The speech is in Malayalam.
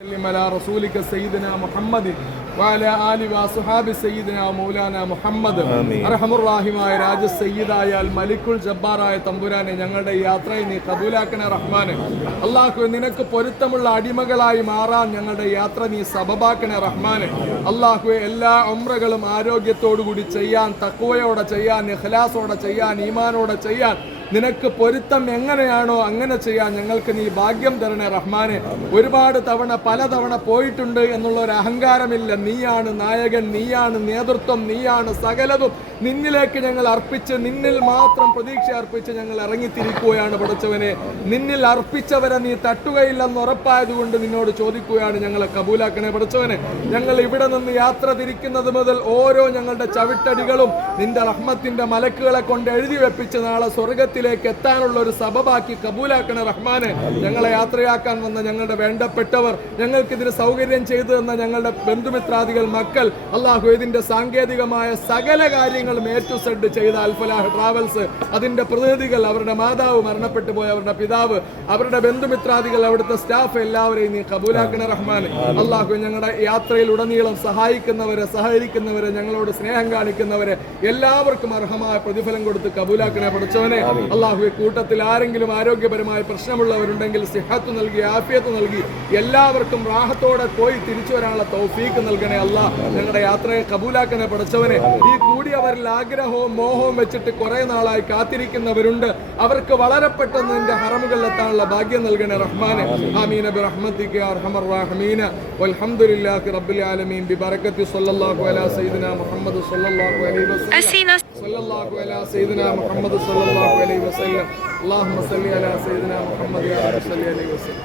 على رسولك سيدنا محمد وعلى آل وصحاب سيدنا مولانا മുഹമ്മദ് അർഹമുർ-റഹീമായ രാജ സയ്യിദായ അൽ മലിക്കുൽ ജബ്ബാറായ തമ്പുരാനെ ഞങ്ങളുടെ യാത്രയെ നീ കബൂലാക്കണേ റഹ്മാനെ. അല്ലാഹുവേ, നിനക്ക് പൊരുത്തമുള്ള അടിമകളായി മാറാൻ ഞങ്ങളുടെ യാത്ര നീ സബബാക്കണേ റഹ്മാനെ. അല്ലാഹുവേ, എല്ലാ ഉംറകളും ആരോഗ്യത്തോടുകൂടി ചെയ്യാൻ, തഖ്വയോടെ ചെയ്യാൻ, ഇഖ്ലാസോടെ ചെയ്യാൻ, ഈമാനോടെ ചെയ്യാൻ, നിനക്ക് പൊരുത്തം എങ്ങനെയാണോ അങ്ങനെ ചെയ്യാൻ ഞങ്ങൾക്ക് നീ ഭാഗ്യം തരണേ റഹ്മാനെ. ഒരുപാട് തവണ പലതവണ പോയിട്ടുണ്ട് എന്നുള്ള ഒരു അഹങ്കാരമില്ല. നീയാണ് നായകൻ, നീയാണ് നേതൃത്വം, നീയാണ് സകലതും. നിന്നിലേക്ക് ഞങ്ങൾ അർപ്പിച്ച്, നിന്നിൽ മാത്രം പ്രതീക്ഷ അർപ്പിച്ച് ഞങ്ങൾ ഇറങ്ങിത്തിരിക്കുകയാണ് പഠിച്ചവനെ. നിന്നിൽ അർപ്പിച്ചവരെ നീ തട്ടുകയില്ലെന്ന് ഉറപ്പായതുകൊണ്ട് നിന്നോട് ചോദിക്കുകയാണ്, ഞങ്ങളെ കബൂലാക്കണേ പഠിച്ചവനെ. ഞങ്ങൾ ഇവിടെ നിന്ന് യാത്ര തിരിക്കുന്നത് മുതൽ ഓരോ ഞങ്ങളുടെ ചവിട്ടടികളും നിന്റെ റഹ്മത്തിന്റെ മലക്കുകളെ കൊണ്ട് എഴുതി വെപ്പിച്ച് നാളെ സ്വർഗത്തിലേക്ക് എത്താനുള്ള ഒരു സബബാക്കി കബൂലാക്കണേ റഹ്മാനെ. ഞങ്ങളെ യാത്രയാക്കാൻ വന്ന ഞങ്ങളുടെ വേണ്ടപ്പെട്ടവർ, ഞങ്ങൾക്ക് ഇതിന് സൗകര്യം ചെയ്തു തന്ന ഞങ്ങളുടെ ബന്ധുമിത്രാദികൾ, മക്കൾ, അല്ലാഹു ഇതിന്റെ സാങ്കേതികമായ സകല കാര്യങ്ങളും ഏറ്റു സെഡ് ചെയ്ത അൽഫലാഹ് ട്രാവൽസ്, അതിന്റെ പ്രതിനിധികൾ, അവരുടെ മാതാവ്, മരണപ്പെട്ടു പോയ അവരുടെ പിതാവ്, അവരുടെ ബന്ധുമിത്രാദികൾ, അവിടുത്തെ സ്റ്റാഫ്, എല്ലാവരെയും നീ കബൂലാക്കണേ റഹ്മാനെ. അല്ലാഹു ഞങ്ങളുടെ യാത്രയിൽ ഉടനീളം സഹായിക്കുന്നവരെ, സഹകരിക്കുന്നവരെ, ഞങ്ങളോട് സ്നേഹം കാണിക്കുന്നവരെ എല്ലാവർക്കും അർഹമായ പ്രതിഫലം കൊടുത്ത് കബൂലാക്കണേ പഠിച്ചവനെ. അല്ലാഹുവേ, കൂട്ടത്തിൽ ആരെങ്കിലും ആരോഗ്യപരമായ പ്രശ്നമുള്ളവരുണ്ടെങ്കിൽ സിഹത്ത് നൽകി, ആഫിയത്ത് നൽകി, എല്ലാവർക്കും റാഹത്തോടെ പോയി തിരിച്ചു വരാനുള്ള തൗഫീക്ക് നൽകണേ അല്ലാഹ്. ഞങ്ങളുടെ യാത്രയെ കബൂലാക്കണേ പഠിച്ചവനെ. ഈ കൂടിയവരിൽ ആഗ്രഹവും മോഹവും വെച്ചിട്ട് കുറെ നാളായി കാത്തിരിക്കുന്നവരുണ്ട്. അവർക്ക് വളരെ പെട്ടെന്ന് നിന്റെ ഹറമുകളിൽ എത്താനുള്ള ഭാഗ്യം നൽകണേ റഹ്മാനെ. ആമീന ബിറഹ്മതിക യാ അർഹമർ റഹീമീന വൽഹംദുലില്ലാഹി റബ്ബിൽ ആലമീൻ ബിബറകത്തി സ്വല്ലല്ലാഹു അലാ സയ്യിദിനാ മുഹമ്മദ് സ്വല്ലല്ലാഹു അലൈഹി വസല്ലം സ്വല്ലല്ലാഹു അലാ സയ്യിദിനാ മുഹമ്മദ് സ്വല്ലല്ലാഹു അലൈഹി വസല്ലം. അല്ലാഹുമ്മ സല്ലി അലാ സയ്യിദിനാ മുഹമ്മദ് യാ റബ്ബി സല്ലി അലൈഹി വസല്ലം.